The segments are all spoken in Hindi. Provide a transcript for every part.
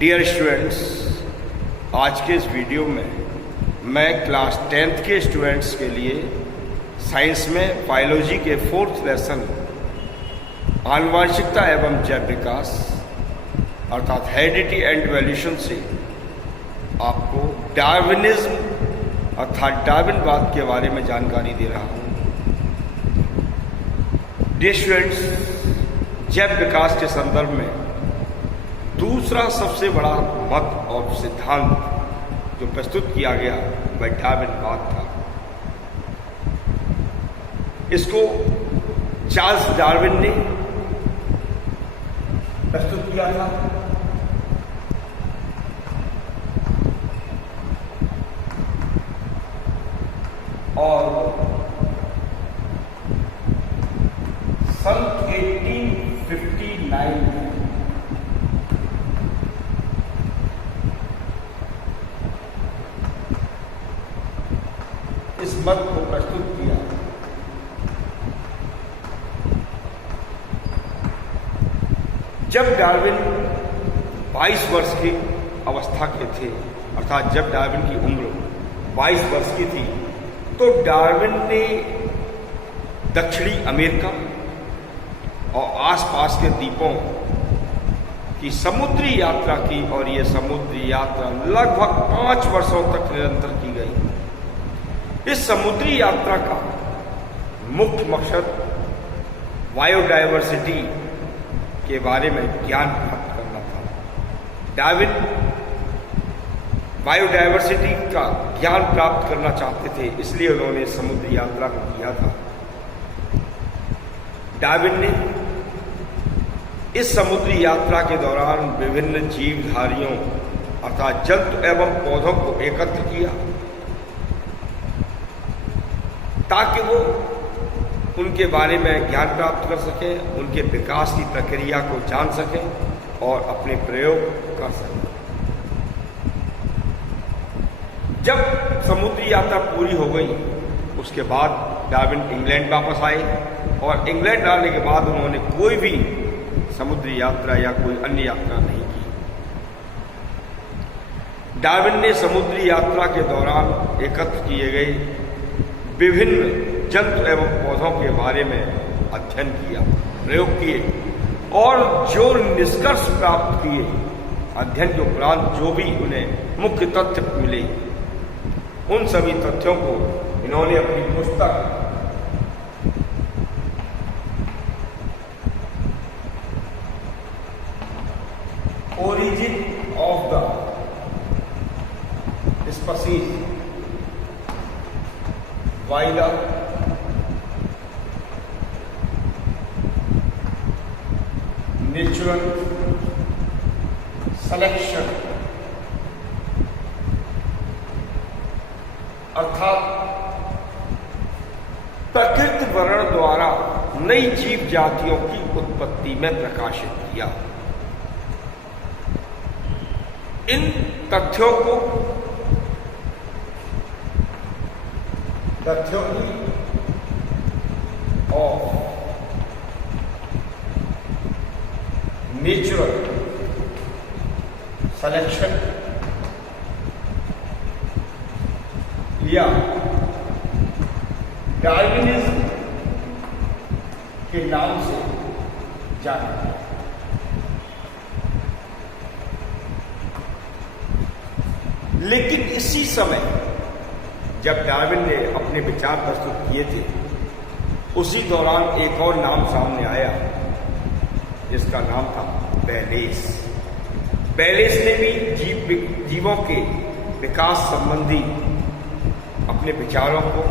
डियर स्टूडेंट्स, आज के इस वीडियो में मैं क्लास 10th के स्टूडेंट्स के लिए साइंस में बायोलॉजी के 4th लेसन आनुवांशिकता एवं जैव विकास अर्थात हेरिडिटी एंड इवोल्यूशन से आपको डार्विनिज्म अर्थात डार्विनवाद के बारे में जानकारी दे रहा हूँ। डियर स्टूडेंट्स, जैव विकास के संदर्भ में दूसरा सबसे बड़ा मत और सिद्धांत जो प्रस्तुत किया गया वह डार्विनवाद था। इसको चार्ल्स डार्विन ने प्रस्तुत किया था। और सन 1859 में इस मत को प्रस्तुत किया। जब डार्विन 22 वर्ष की अवस्था के थे, अर्थात जब डार्विन की उम्र 22 वर्ष की थी, तो डार्विन ने दक्षिणी अमेरिका और आसपास के द्वीपों की समुद्री यात्रा की, और ये समुद्री यात्रा लगभग 5 वर्षों तक निरंतर की गई। इस समुद्री यात्रा का मुख्य मकसद बायोडायवर्सिटी के बारे में ज्ञान प्राप्त करना था। डार्विन बायोडायवर्सिटी का ज्ञान प्राप्त करना चाहते थे, इसलिए उन्होंने समुद्री यात्रा को किया था। डार्विन ने इस समुद्री यात्रा के दौरान विभिन्न जीवधारियों अर्थात जंतु एवं पौधों को एकत्र किया ताकि वो उनके बारे में ज्ञान प्राप्त कर सकें, उनके विकास की प्रक्रिया को जान सकें और अपने प्रयोग कर सकें। जब समुद्री यात्रा पूरी हो गई, उसके बाद डार्विन इंग्लैंड वापस आए और इंग्लैंड आने के बाद उन्होंने कोई भी समुद्री यात्रा या कोई अन्य यात्रा नहीं की। डार्विन ने समुद्री यात्रा के दौरान एकत्र किए गए विभिन्न जंतु एवं पौधों के बारे में अध्ययन किया, प्रयोग किए और जो निष्कर्ष प्राप्त किए, अध्ययन के उपरांत जो भी उन्हें मुख्य तथ्य मिले, उन सभी तथ्यों को इन्होंने अपनी पुस्तक origin of the species by the natural selection अर्थात प्रकृति वर्ण द्वारा नई जीव जातियों की उत्पत्ति में प्रकाशित किया। इन तथ्यों की ऑफ नेचुरल सिलेक्शन या डार्विनिज्म के नाम से जाना जाता है। लेकिन इसी समय जब डार्विन ने अपने विचार प्रस्तुत किए थे, उसी दौरान एक और नाम सामने आया जिसका नाम था बैलेस। बैलेस ने भी जीवों के विकास संबंधी अपने विचारों को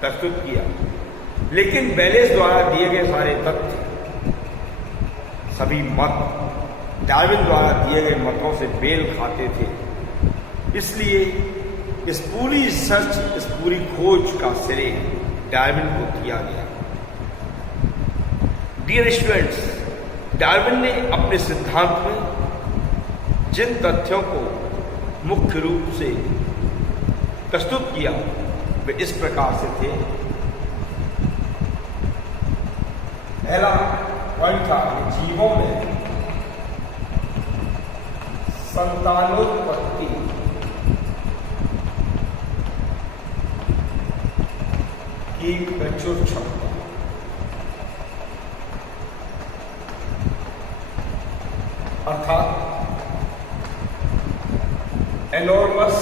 प्रस्तुत किया, लेकिन बैलेस द्वारा दिए गए सारे तथ्य, सभी मत डार्विन द्वारा दिए गए मतों से मेल खाते थे। इसलिए इस पूरी रिसर्च, इस पूरी खोज का श्रेय डार्विन को दिया गया। डियर स्टूडेंट्स, डार्विन ने अपने सिद्धांत में जिन तथ्यों को मुख्य रूप से प्रस्तुत किया वे इस प्रकार से थे। पहला पॉइंट था कि जीवों में संतानोत्पत्ति की प्रचुर क्षमता, अर्थात enormous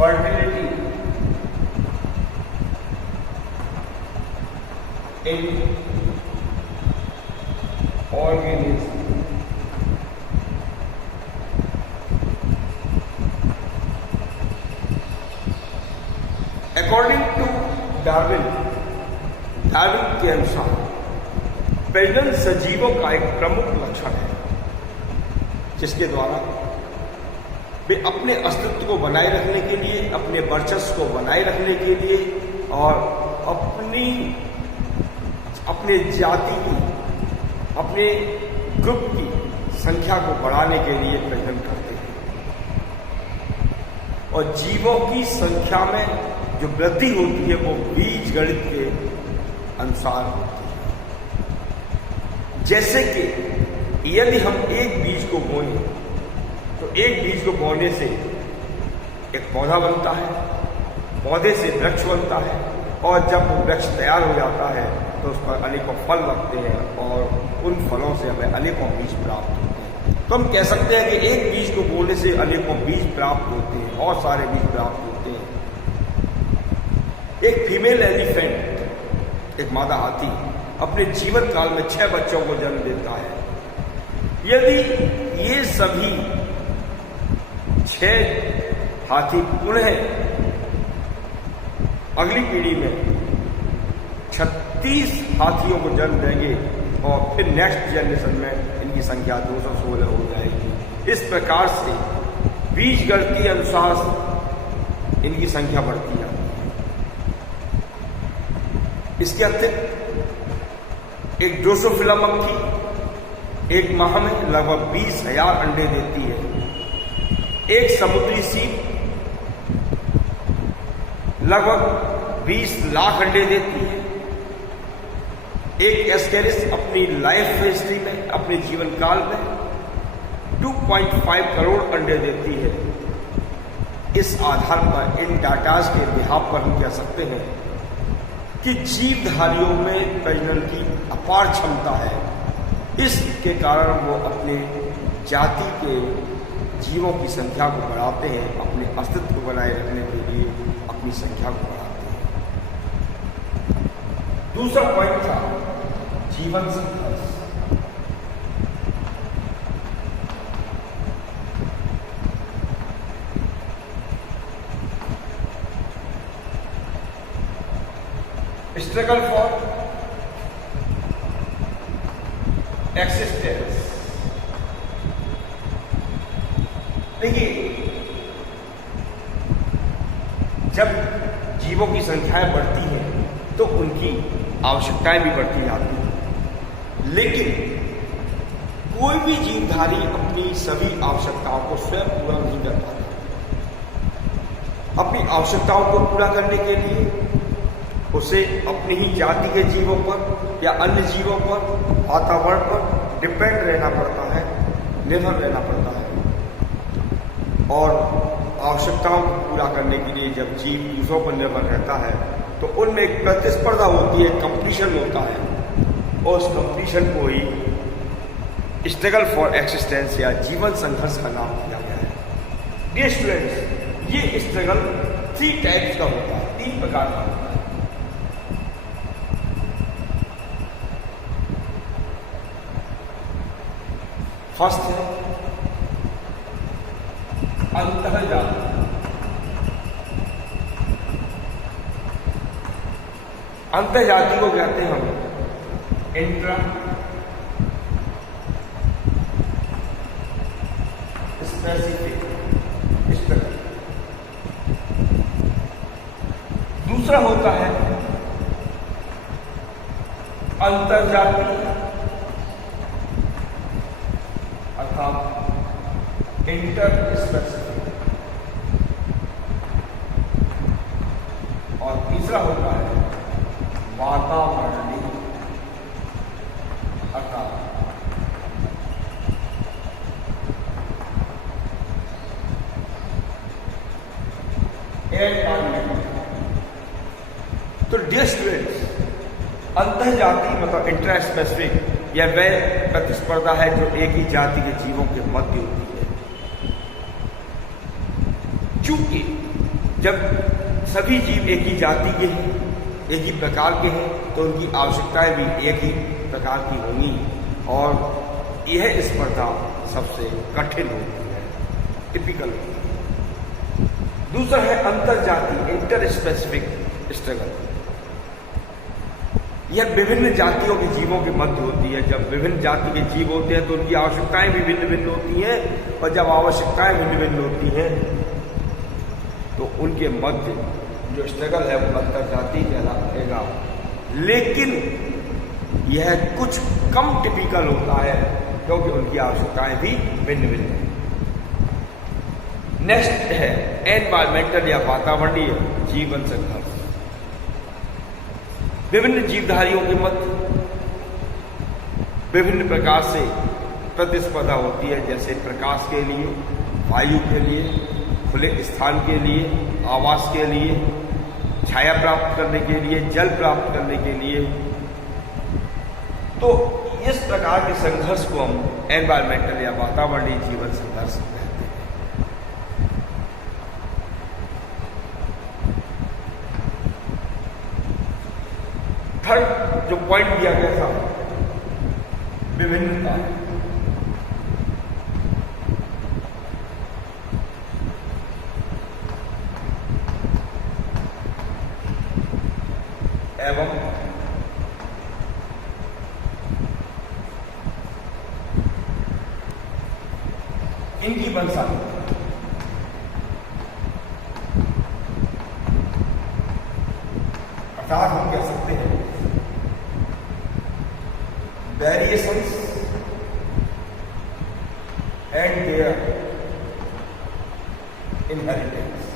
fertility in organism. According to Darwin के अनुसार प्रजनन सजीवों का एक प्रमुख लक्षण है, जिसके द्वारा वे अपने अस्तित्व को बनाए रखने के लिए, अपने वर्चस्व को बनाए रखने के लिए और अपने जाति की, अपने ग्रुप की संख्या को बढ़ाने के लिए प्रजनन करते हैं। और जीवों की संख्या में जो वृद्धि होती है वो बीज गणित के अनुसार होती है। जैसे कि यदि हम एक बीज को बोएं तो एक बीज को बोने से एक पौधा बनता है, पौधे से वृक्ष बनता है, और जब वो वृक्ष तैयार हो जाता है तो उस पर अनेकों फल लगते हैं और उन फलों से हमें अनेकों बीज प्राप्त होते हैं। तो हम कह सकते हैं कि एक बीज को बोने से अनेकों बीज प्राप्त होते हैं और सारे बीज प्राप्त होते हैं। एक फीमेल एलिफेंट, एक मादा हाथी, अपने जीवन काल में 6 बच्चों को जन्म देता है। यदि ये सभी 6 हाथी पुनः अगली पीढ़ी में 36 हाथियों को जन्म देंगे और फिर नेक्स्ट जनरेशन में इनकी संख्या 216 हो जाएगी। इस प्रकार से बीज गणित के अनुसार इनकी संख्या बढ़ती जाती है। इसके अतिरिक्त एक ड्रोसोफिला मक्खी एक माह में लगभग 20,000 अंडे देती है। एक समुद्री सीप लगभग 20 लाख अंडे देती है। एक एस्केरिस अपनी लाइफ हिस्ट्री में, अपने जीवन काल में 2.5 करोड़ अंडे देती है। इस आधार पर, इन डाटाज के बिहाफ पर हम कह सकते हैं कि जीवधारियों में प्रजनन की अपार क्षमता है। इसके कारण वो अपने जाति के जीवों की संख्या को बढ़ाते हैं, अपने अस्तित्व को बनाए रखने के लिए अपनी संख्या को बढ़ाते हैं। दूसरा पॉइंट था जीवन संघर्ष। Struggle for existence. देखिए, जब जीवों की संख्याएं बढ़ती हैं तो उनकी आवश्यकताएं भी बढ़ती जाती हैं, लेकिन कोई भी जीवधारी अपनी सभी आवश्यकताओं को स्वयं पूरा नहीं कर पाता। अपनी आवश्यकताओं को पूरा करने के लिए उसे अपनी ही जाति के जीवों पर या अन्य जीवों पर, वातावरण पर डिपेंड रहना पड़ता है, निर्भर रहना पड़ता है। और आवश्यकताओं को पूरा करने के लिए जब जीव दूसरों पर निर्भर रहता है तो उनमें एक प्रतिस्पर्धा होती है, कंपटीशन होता है, और उस कंपटीशन को ही स्ट्रगल फॉर एक्सिस्टेंस या जीवन संघर्ष का नाम दिया गया है। डियर स्टूडेंट्स, ये स्ट्रगल 3 टाइप्स का होता है, 3 प्रकार का होता है। फर्स्ट है अंतर्जात। अंतर्जाति को कहते हैं हम इंट्रा स्पेसिफिक स्ट्रगल। दूसरा होता है अंतर्जातीय अर्थात इंटर स्पेसिफिक, और तीसरा होता है वातावरणीय अर्थात एनवायरमेंट। तो डियर स्टूडेंट्स, अंतरजातीय मतलब इंटर स्पेसिफिक यह वह प्रतिस्पर्धा है जो एक ही जाति के जीवों के मध्य होती है। चूंकि जब सभी जीव एक ही जाति के हैं, एक ही प्रकार के हैं, तो उनकी आवश्यकताएं भी एक ही प्रकार की होंगी और यह स्पर्धा सबसे कठिन होती है, टिपिकल होती है। दूसरा है अंतरजातीय इंटर स्पेसिफिक स्ट्रगल। यह विभिन्न जातियों के जीवों के मध्य होती है। जब विभिन्न जाति के जीव होते हैं तो उनकी आवश्यकताएं भी भिन्न भिन्न होती हैं, और जब आवश्यकताएं भिन्न भिन्न होती हैं तो उनके मध्य जो स्ट्रगल है वो अंतरजातीय कहलाएगा। लेकिन यह कुछ कम टिपिकल होता है क्योंकि उनकी आवश्यकताएं भी भिन्न भिन्न हैं। नेक्स्ट है एनवायरमेंटल या वातावरणीय जीवन संघर्ष। विभिन्न जीवधारियों के मध्य विभिन्न प्रकार से प्रतिस्पर्धा होती है, जैसे प्रकाश के लिए, वायु के लिए, खुले स्थान के लिए, आवास के लिए, छाया प्राप्त करने के लिए, जल प्राप्त करने के लिए। तो इस प्रकार के संघर्ष को हम एनवायरमेंटल या वातावरणीय जीवन संघर्ष कहते हैं। थर्ड जो पॉइंट दिया गया था, विभिन्नता। एवं इनकी वंशावली। अर्थात हम कह सकते हैं variations and their inheritance.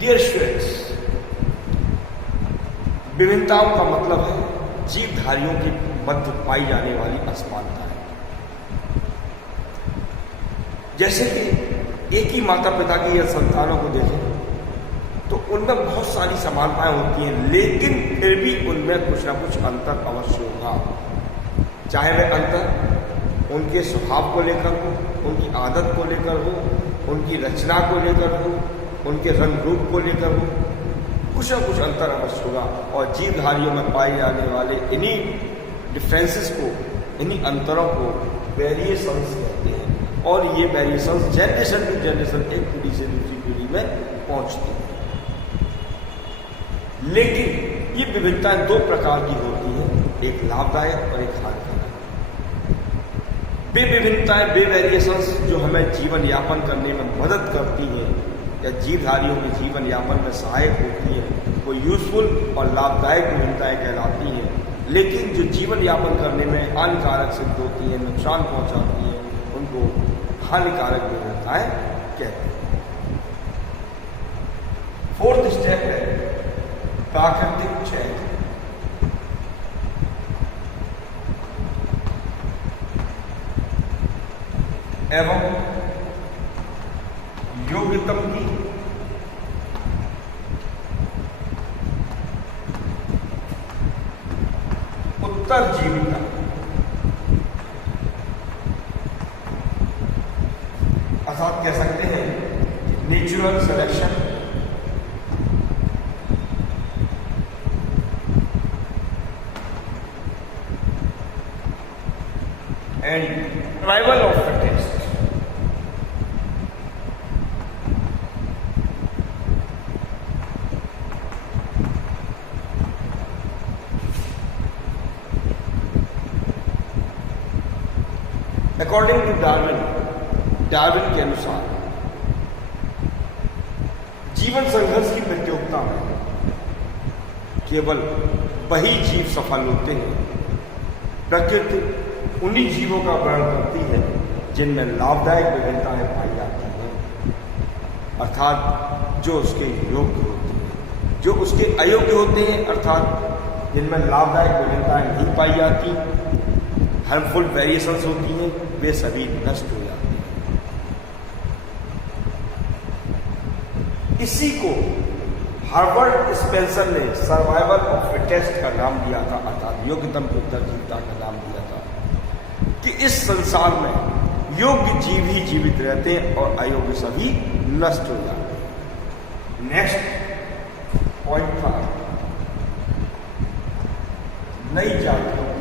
Dear students, विभिन्नताओं का मतलब है जीवधारियों के मध्य पाई जाने वाली असमानताएं। जैसे कि एक ही माता पिता की या संतानों को देखें तो उनमें बहुत सारी समानताएं होती हैं, लेकिन फिर भी उनमें कुछ ना कुछ अंतर अवश्य होगा। चाहे वह अंतर उनके स्वभाव को लेकर हो, उनकी आदत को लेकर हो, उनकी रचना को लेकर हो, उनके रंग रूप को लेकर हो, कुछ न कुछ अंतर अवश्य होगा। और जीवधारियों में पाए जाने वाले इन्हीं डिफरेंसेस को, इन्हीं अंतरों को वेरिएशंस कहते हैं। और ये वेरिएशंस जनरेशन टू जनरेशन, एक पीढ़ी से दूसरी पीढ़ी में पहुंचती हैं। लेकिन ये विभिन्नताएं दो प्रकार की होती हैं, एक लाभदायक और एक हानिकारक। वे विभिन्नताएं, वे वेरिएशंस जो हमें जीवन यापन करने में मदद करती हैं या जीवधारियों के जीवन यापन में सहायक होती हैं, वो यूजफुल और लाभदायक विभिन्नताएं कहलाती हैं। लेकिन जो जीवन यापन करने में हानिकारक सिद्ध होती हैं, नुकसान पहुंचाती हैं, उनको हानिकारक विभिन्नताएं कहते हैं। फोर्थ स्टेप है प्राकृतिक चयन। एवं योग्यतम की उत्तरजीविता। अर्थात कह सकते हैं natural selection and survival of fittest. According to Darwin के अनुसार जीवन संघर्ष की प्रतियोगिता में केवल वही जीव सफल होते हैं। प्रकृति उन्हीं जीवों का वर्णन करती है जिनमें लाभदायक विभिन्नताएं पाई जाती हैं, अर्थात जो उसके योग्य होते हैं। जो उसके अयोग्य होते हैं, अर्थात जिनमें लाभदायक विभिन्नताएं नहीं पाई जाती, हार्मफुल वेरिएशंस होती हैं वे सभी नष्ट हो जाती हैं। इसी को हार्वर्ड स्पेंसर ने सर्वाइवल ऑफ फिटेस्ट का नाम दिया था, अर्थात योग्यतम की उत्तरजीविता का नाम दिया था, कि इस संसार में योग्य जीव ही जीवित रहते हैं और अयोग्य सभी नष्ट हो जाते हैं। नेक्स्ट पॉइंट था नई जातियों को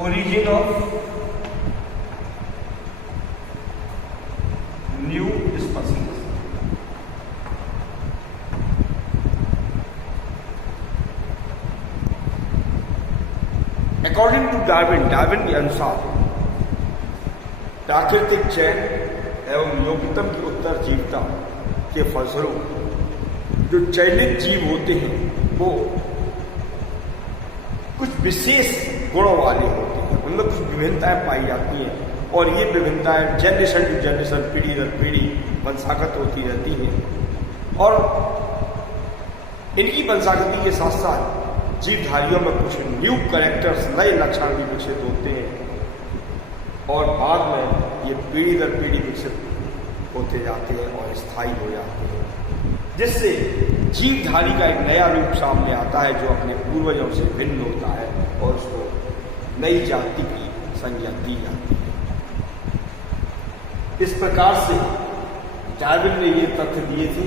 origin of new species। According to Darwin के अनुसार प्राकृतिक चयन एवं योग्यतम की उत्तरजीविता के फलस्वरूप जो चयनित जीव होते हैं वो कुछ विशेष गुणों वाले होते हैं, उनमें कुछ विभिन्नताएं पाई जाती हैं और ये विभिन्नताएं जनरेशन टू जनरेशन, पीढ़ी दर पीढ़ी वंशागत होती रहती हैं और इनकी वंशागति के साथ साथ जीवधारियों में कुछ न्यू कैरेक्टर्स, नए लक्षण भी विकसित होते हैं और बाद में ये पीढ़ी दर पीढ़ी विकसित होते जाते हैं और स्थायी हो जाते हैं, जिससे जीवधारी का एक नया रूप सामने आता है जो अपने पूर्वजों से भिन्न होता है और उसको नई जाति की संज्ञा दी जाती है। इस प्रकार से डार्विन ने ये तथ्य दिए थे।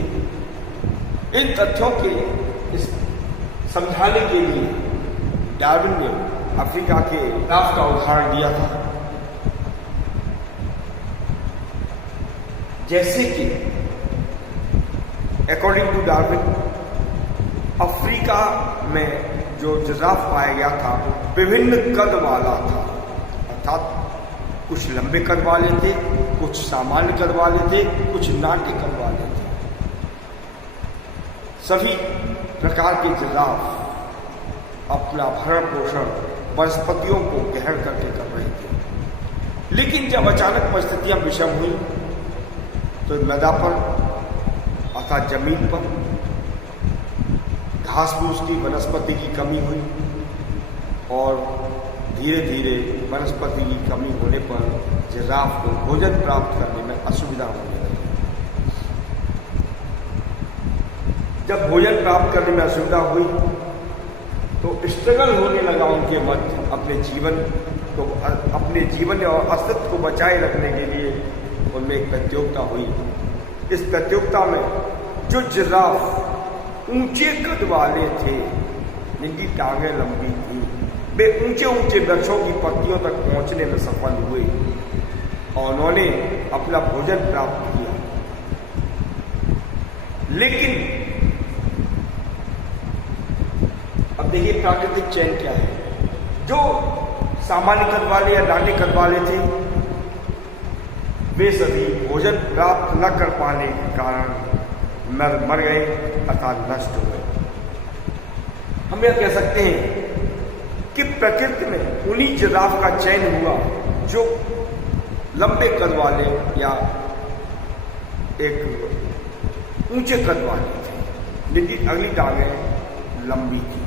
इन तथ्यों के समझाने के लिए डार्विन ने अफ्रीका के जिराफ का उदाहरण दिया था। जैसे कि अकॉर्डिंग टू डार्विन अफ्रीका में जो जिराफ पाया गया था विभिन्न कद वाला था, अर्थात कुछ लंबे कद वाले थे, कुछ सामान्य कद वाले थे, कुछ नाट्य कद वाले थे। सभी प्रकार के जिराफ अपना भरण पोषण वनस्पतियों को ग्रहण करके कर रहे थे, लेकिन जब अचानक परिस्थितियां विषम हुई तो मृदा पर अर्थात जमीन पर घास फूस की वनस्पति की कमी हुई और धीरे धीरे वनस्पति की कमी होने पर जिराफ को भोजन प्राप्त करने में असुविधा होने लगी। जब भोजन प्राप्त करने में असुविधा हुई तो स्ट्रगल होने लगा उनके मध्य अपने जीवन और अस्तित्व को बचाए रखने के लिए उनमें एक प्रतियोगिता हुई। इस प्रतियोगिता में जो जिराफ ऊंचे कद वाले थे, जिनकी टांगें लंबी थी, वे ऊंचे ऊंचे वृक्षों की पत्तियों तक पहुंचने में सफल हुए और उन्होंने अपना भोजन प्राप्त किया। लेकिन अब देखिए प्राकृतिक चयन क्या है। जो सामान्य कद वाले या डांडे कद वाले थे वे सभी भोजन प्राप्त न कर पाने के कारण मर गए अर्थात नष्ट हो गए। हम यह कह सकते हैं कि प्रकृति में उन्हीं जिराफ का चयन हुआ जो लंबे कद वाले या एक ऊंचे कद वाले थे, जिनकी अगली टांगें लंबी थी।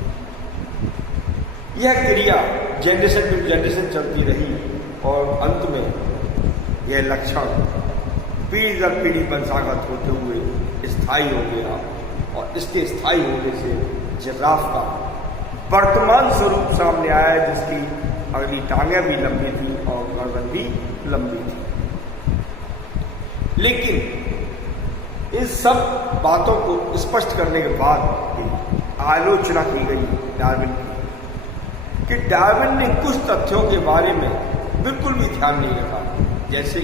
यह क्रिया जनरेशन टू जनरेशन चलती रही और अंत में यह लक्षण पीढ़ी दर पीढ़ी वंशागत होते हुए स्थायी हो गया और इसके स्थायी होने से जिराफ का वर्तमान स्वरूप सामने आया, जिसकी अगली टांगें भी लंबी थी और गर्दन भी लंबी थी। लेकिन इन सब बातों को स्पष्ट करने के बाद आलोचना की गई डार्विन की, कि डार्विन ने कुछ तथ्यों के बारे में बिल्कुल भी ध्यान नहीं रखा। जैसे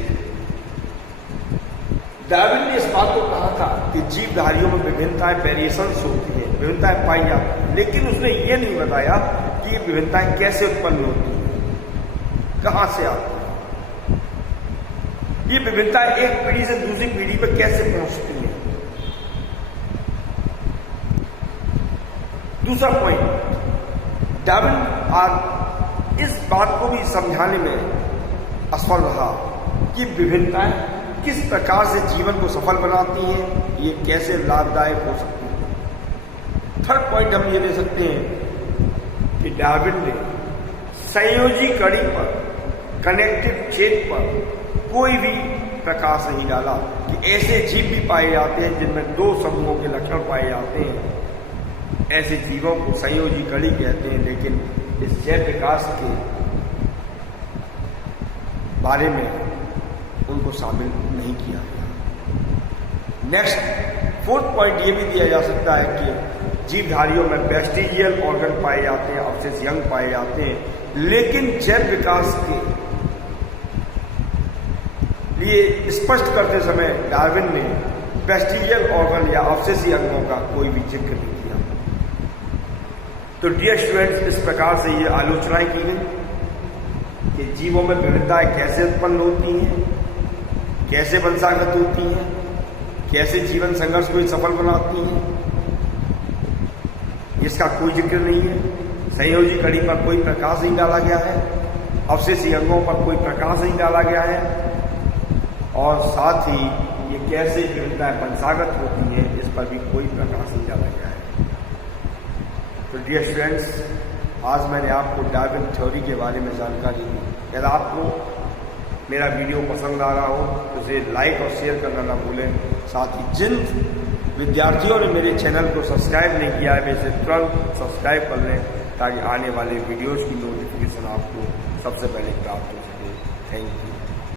डार्विन ने इस बात को कहा था कि जीवधारियों में विभिन्नताएं, वेरिएशंस होती हैं, विभिन्नताएं पाई जाती हैं, लेकिन उसने ये नहीं बताया कि ये विभिन्नताएं कैसे उत्पन्न होती हैं, कहां से आती हैं, ये विभिन्नताएं एक पीढ़ी से दूसरी पीढ़ी पर कैसे पहुंचती हैं। दूसरा पॉइंट, डार्विन आज इस बात को भी समझाने में असफल रहा कि विभिन्नताएं किस प्रकार से जीवन को सफल बनाती हैं, ये कैसे लाभदायक हो सकती है। थर्ड पॉइंट हम ये दे सकते हैं कि डार्विन ने संयोजी कड़ी पर, कनेक्टिव चेन पर कोई भी प्रकाश नहीं डाला कि ऐसे जीव भी पाए जाते हैं जिनमें दो समूहों के लक्षण पाए जाते हैं। ऐसे जीवों को संयोजी कड़ी कहते हैं, लेकिन इस जय प्रकाश के बारे में उनको शामिल नहीं किया गया। नेक्स्ट फोर्थ पॉइंट ये भी दिया जा सकता है कि जीवधारियों में वेस्टिजियल ऑर्गन पाए जाते हैं, अवशेष यंग पाए जाते हैं, लेकिन जय विकास के लिए स्पष्ट करते समय डार्विन ने वेस्टिजियल ऑर्गन या अवशेषी अंगों का कोई भी जिक्र नहीं किया। तो डियर स्टूडेंट्स, इस प्रकार से ये आलोचनाएं की गई कि जीवों में विविधताएं कैसे उत्पन्न होती हैं, कैसे वंशागत होती हैं, कैसे जीवन संघर्ष को सफल बनाती हैं, इसका कोई जिक्र नहीं है। संयोजी कड़ी पर कोई प्रकाश नहीं डाला गया है, अवशेषी अंगों पर कोई प्रकाश नहीं डाला गया है, और साथ ही ये कैसे विविधताएं वंशागत होती हैं इस पर भी कोई प्रकाश नहीं डाला गया है। तो डियर स्टूडेंट्स, आज मैंने आपको डार्विन थ्योरी के बारे में जानकारी दी। यदि आपको मेरा वीडियो पसंद आ रहा हो तो उसे लाइक और शेयर करना ना भूलें। साथ ही जिन विद्यार्थियों ने मेरे चैनल को सब्सक्राइब नहीं किया है वे इसे तुरंत सब्सक्राइब कर लें, ताकि आने वाले वीडियोज़ की नोटिफिकेशन आपको सबसे पहले प्राप्त हो।